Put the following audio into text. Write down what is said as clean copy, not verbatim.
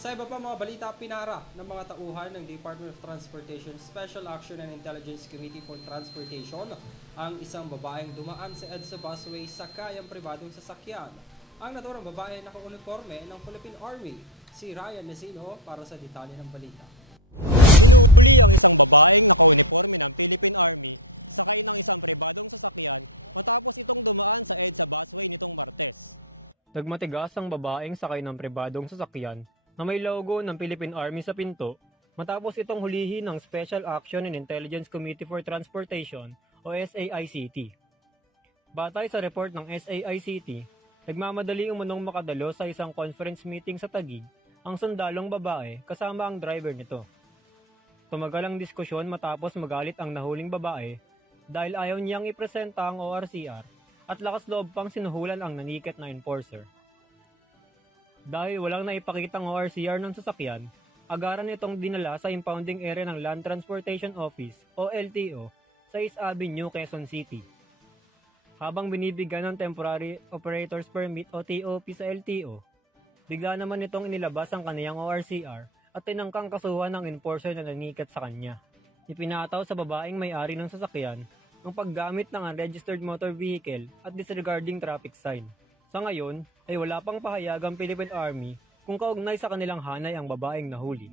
Sa iba pa mga balita, pinara ng mga tauhan ng Department of Transportation Special Action and Intelligence Committee for Transportation ang isang babaeng dumaan sa EDSA busway sakay ang pribadong sasakyan. Ang naturang babae naka-uniforme ng Philippine Army, si Ryan Nesino para sa detalye ng balita. Nagmatigas ang babaeng sakay ng pribadong sasakyan na may logo ng Philippine Army sa pinto matapos itong hulihin ng Special Action and Intelligence Committee for Transportation o SAICT. Batay sa report ng SAICT, nagmamadali umunong makadalo sa isang conference meeting sa Taguig ang sundalong babae kasama ang driver nito. Tumagal ang diskusyon matapos magalit ang nahuling babae dahil ayaw niyang ipresenta ang ORCR at lakas loob pang sinuhulan ang naniket na enforcer. Dahil walang naipakitang ORCR ng sasakyan, agaran itong dinala sa impounding area ng Land Transportation Office o LTO sa East Avenue, Quezon City. Habang binibigyan ng Temporary Operator's Permit o TOP sa LTO, bigla naman itong inilabas ang kaniyang ORCR at tinangkang kasuhan ng enforcer na naniket sa kanya. Ipinataw sa babaeng may-ari ng sasakyan ang paggamit ng unregistered motor vehicle at disregarding traffic sign. Sa ngayon ay wala pang pahayag ang Philippine Army kung kaugnay sa kanilang hanay ang babaeng nahuli.